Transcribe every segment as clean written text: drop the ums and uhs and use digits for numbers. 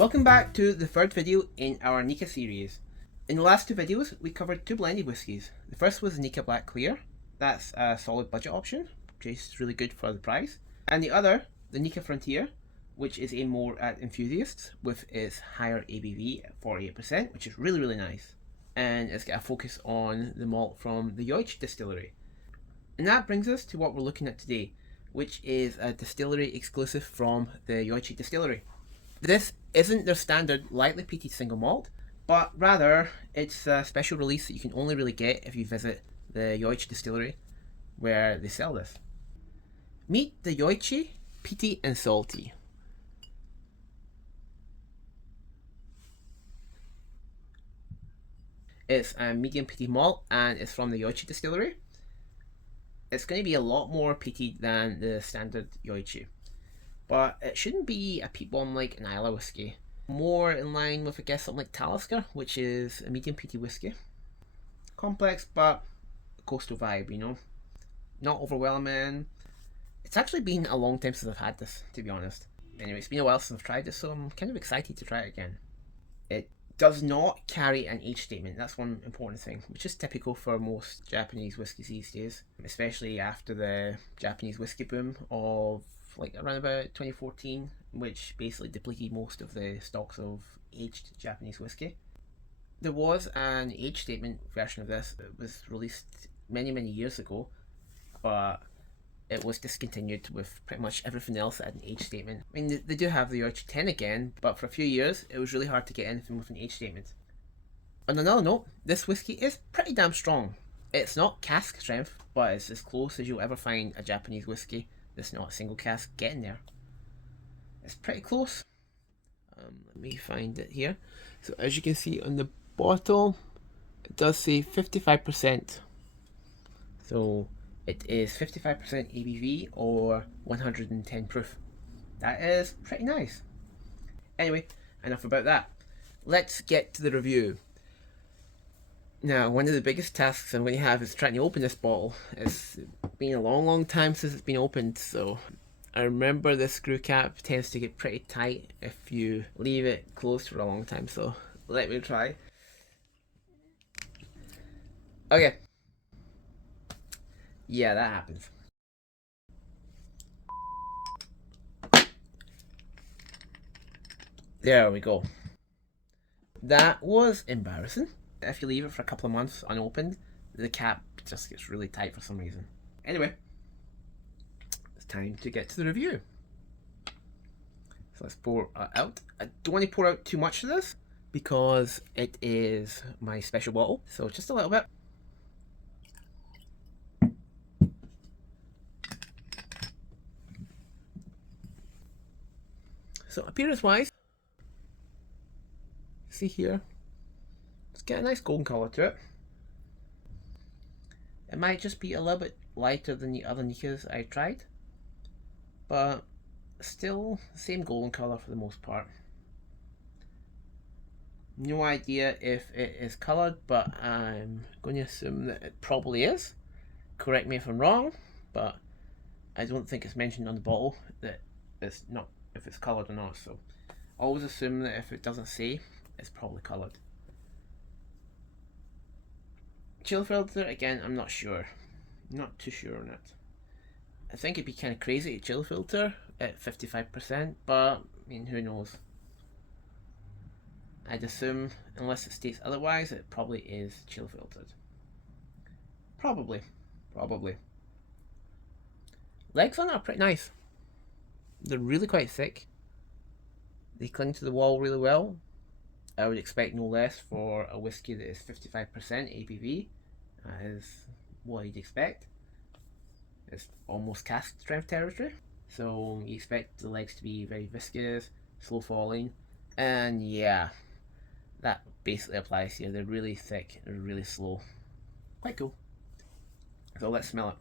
Welcome back to the third video in our Nikka series. In the last two videos, we covered two blended whiskies. The first was the Nikka Black Clear. That's a solid budget option, just really good for the price. And the other, the Nikka Frontier, which is aimed more at enthusiasts with its higher ABV at 48%, which is really nice. And it's got a focus on the malt from the Yoichi Distillery. And that brings us to what we're looking at today, which is a distillery exclusive from the Yoichi Distillery. This isn't their standard lightly peated single malt, but rather it's a special release that you can only really get if you visit the Yoichi Distillery where they sell this. Meet the Yoichi Peaty and Salty. It's a medium peaty malt and it's from the Yoichi Distillery. It's going to be a lot more peaty than the standard Yoichi, but it shouldn't be a peat bomb like an Islay whiskey. More in line with, I guess, something like Talisker, which is a medium peaty whiskey. Complex, but coastal vibe, you know? Not overwhelming. It's actually been a long time since I've had this, to be honest. Anyway, it's been a while since I've tried this, so I'm kind of excited to try it again. It does not carry an age statement. That's one important thing, which is typical for most Japanese whiskies these days, especially after the Japanese whiskey boom of like around about 2014, which basically depleted most of the stocks of aged Japanese whiskey. There was an age statement version of this that was released many years ago, but it was discontinued with pretty much everything else that had an age statement. I mean, they do have the Yoichi 10 again, but for a few years it was really hard to get anything with an age statement. On another note, this whiskey is pretty damn strong. It's not cask strength, but it's as close as you'll ever find a Japanese whiskey that's not a single cask getting there. It's pretty close. Let me find it here. So as you can see on the bottle, it does say 55%. So it is 55% ABV or 110 proof. That is pretty nice. Anyway, enough about that. Let's get to the review. Now, one of the biggest tasks I'm going to have is trying to open this bottle. It's been a long time since it's been opened, so I remember the screw cap tends to get pretty tight if you leave it closed for a long time, so let me try. Okay. Yeah, that happens. There we go. That was embarrassing. If you leave it for a couple of months unopened, the cap just gets really tight for some reason. Anyway, it's time to get to the review. So let's pour out. I don't want to pour out too much of this because it is my special bottle, so just a little bit. So appearance wise, see here, it's got a nice golden colour to it. It might just be a little bit lighter than the other Nikkas I tried, but still same golden colour for the most part. No idea if it is coloured, but I'm going to assume that it probably is. Correct me if I'm wrong, but I don't think it's mentioned on the bottle that it's not, if it's coloured or not, so always assume that if it doesn't say, it's probably coloured. Chill filter, again, I'm not sure. Not too sure on it. I think it'd be kind of crazy to chill filter at 55%, but I mean, who knows. I'd assume, unless it states otherwise, it probably is chill filtered. Probably. Legs on it are pretty nice. They're really quite thick. They cling to the wall really well. I would expect no less for a whiskey that is 55% ABV. That is what you'd expect. It's almost cask strength territory. So you expect the legs to be very viscous, slow falling. And yeah, that basically applies here. They're really thick, they're really slow. Quite cool. So let's smell it.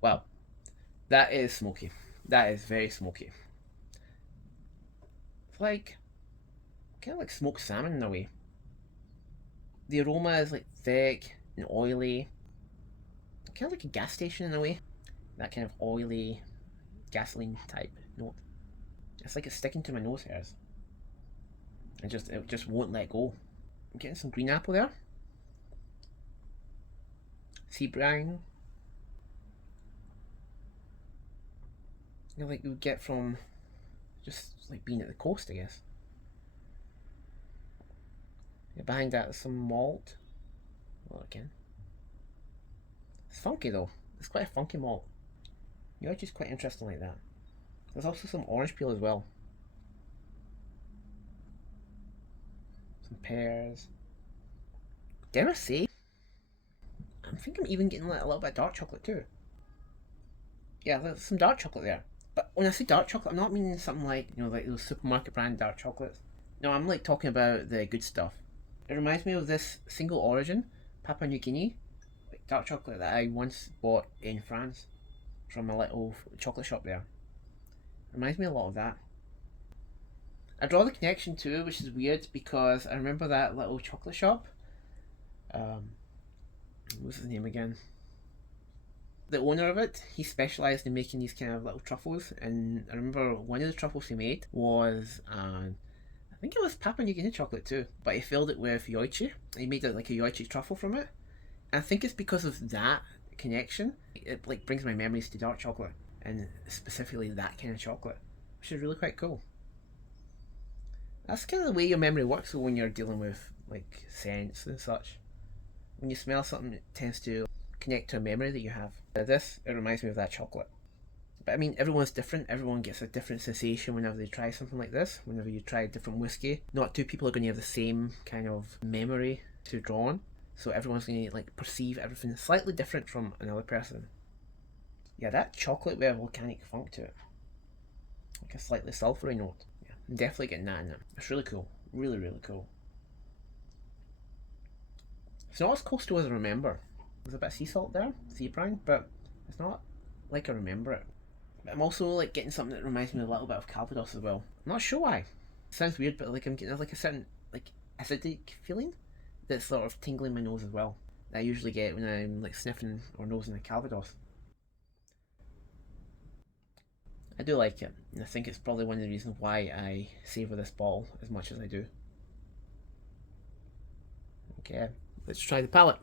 Wow, that is smoky. That is very smoky. It's like, kind of like smoked salmon in a way. The aroma is like thick and oily. Kind of like a gas station in a way. That kind of oily, gasoline type note. It's like it's sticking to my nose hairs. It just won't let go. I'm getting some green apple there. Sea brine. You know, like you would get from just like being at the coast, I guess. Yeah, behind that is some malt. Well, again. It's funky though. It's quite a funky malt. Yoichi's quite interesting like that. There's also some orange peel as well. Some pears. Dare I say, I think I'm even getting like a little bit of dark chocolate too. Yeah, there's some dark chocolate there. But when I say dark chocolate, I'm not meaning something like, you know, like those supermarket brand dark chocolates. No, I'm like talking about the good stuff. It reminds me of this single origin, Papua New Guinea, like dark chocolate that I once bought in France from a little chocolate shop there. It reminds me a lot of that. I draw the connection too, which is weird because I remember that little chocolate shop. What's his name again? The owner of it, he specialised in making these kind of little truffles, and I remember one of the truffles he made was, I think it was Papua New Guinea chocolate too, but he filled it with Yoichi. He made it like a Yoichi truffle from it. And I think it's because of that connection, it like brings my memories to dark chocolate, and specifically that kind of chocolate, which is really quite cool. That's kind of the way your memory works when you're dealing with like scents and such. When you smell something, it tends to connect to a memory that you have. This, it reminds me of that chocolate. But I mean, everyone's different. Everyone gets a different sensation whenever they try something like this. Whenever you try a different whiskey, not two people are going to have the same kind of memory to draw on. So everyone's going to like perceive everything slightly different from another person. Yeah, that chocolate with a volcanic funk to it, like a slightly sulphury note. Yeah, I'm definitely getting that in it. It's really cool. Really, really cool. It's not as coastal as I remember. There's a bit of sea salt there, sea brine, but it's not like I remember it. But I'm also like getting something that reminds me a little bit of Calvados as well. I'm not sure why. It sounds weird, but like I'm getting like a certain like acidic feeling that's sort of tingling my nose as well. That I usually get when I'm like sniffing or nosing a Calvados. I do like it, and I think it's probably one of the reasons why I savour this bottle as much as I do. Okay, let's try the palate.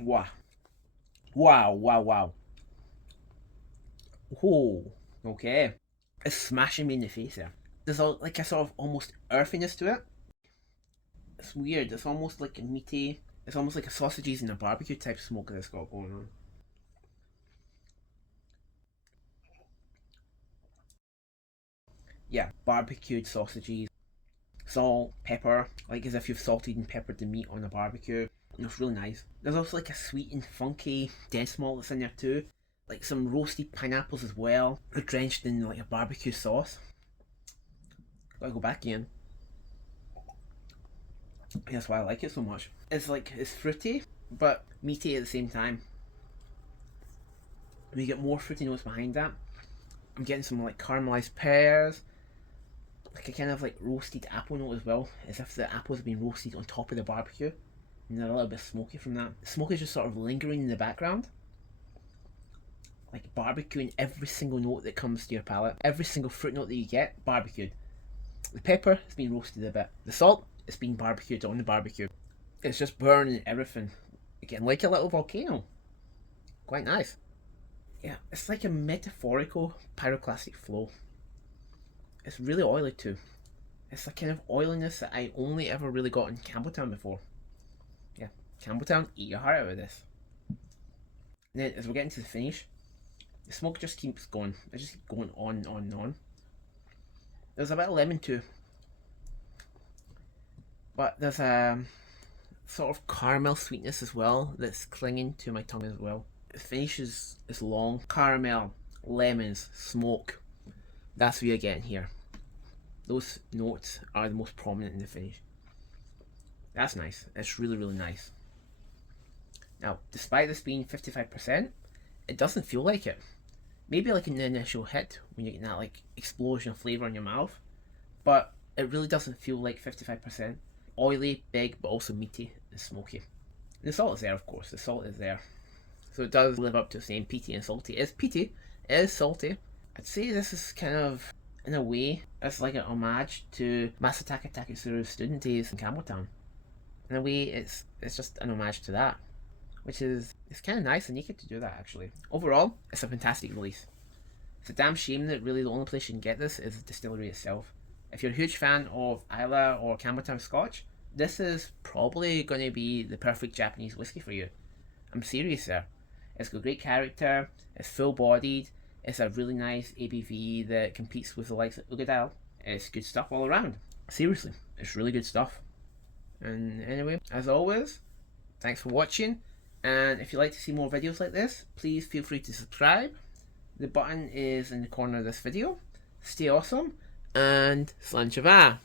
Wow. Wow, wow, wow. Oh, okay. It's smashing me in the face here. There's like a sort of almost earthiness to it. It's weird. It's almost like a meaty. It's almost like a sausages and a barbecue type smoke that's got going on. Yeah, barbecued sausages, salt, pepper, like as if you've salted and peppered the meat on a barbecue. It's really nice. There's also like a sweet and funky dense malt that's in there too. Like some roasted pineapples as well. They're drenched in like a barbecue sauce. Gotta go back in. That's why I like it so much. It's like, it's fruity, but meaty at the same time. We get more fruity notes behind that. I'm getting some like caramelized pears, like a kind of like roasted apple note as well, as if the apples have been roasted on top of the barbecue, and they're a little bit smoky from that. The smoke is just sort of lingering in the background, like barbecuing every single note that comes to your palate. Every single fruit note that you get, barbecued. The pepper has been roasted a bit. The salt, it's been barbecued on the barbecue. It's just burning everything. Again, like a little volcano. Quite nice. Yeah, it's like a metaphorical pyroclastic flow. It's really oily too. It's a kind of oiliness that I only ever really got in Campbelltown before. Yeah, Campbelltown, eat your heart out of this. And then as we're getting to the finish, the smoke just keeps going. It just keeps going on and on and on. There's a bit of lemon too. But there's a sort of caramel sweetness as well that's clinging to my tongue as well. The finish is long. Caramel, lemons, smoke. That's what you're getting here. Those notes are the most prominent in the finish. That's nice. It's really, really nice. Now, despite this being 55%, it doesn't feel like it. Maybe like in the initial hit, when you're getting that like explosion of flavour in your mouth, but it really doesn't feel like 55%. Oily, big, but also meaty and smoky. And the salt is there, of course. The salt is there. So it does live up to saying peaty and salty. It's peaty, it is salty. I'd say this is kind of, in a way, it's like an homage to Masataka Taketsuru's student days in Campbelltown. In a way, it's just an homage to that. Which is, it's kind of nice and Nikka to do that, actually. Overall, it's a fantastic release. It's a damn shame that really the only place you can get this is the distillery itself. If you're a huge fan of Islay or Campbelltown Scotch, this is probably going to be the perfect Japanese whiskey for you. I'm serious there. It's got great character, it's full-bodied, it's a really nice ABV that competes with the likes of Ugadal. It's good stuff all around. Seriously, it's really good stuff. And anyway, as always, thanks for watching. And if you'd like to see more videos like this, please feel free to subscribe. The button is in the corner of this video. Stay awesome, and Slanchava.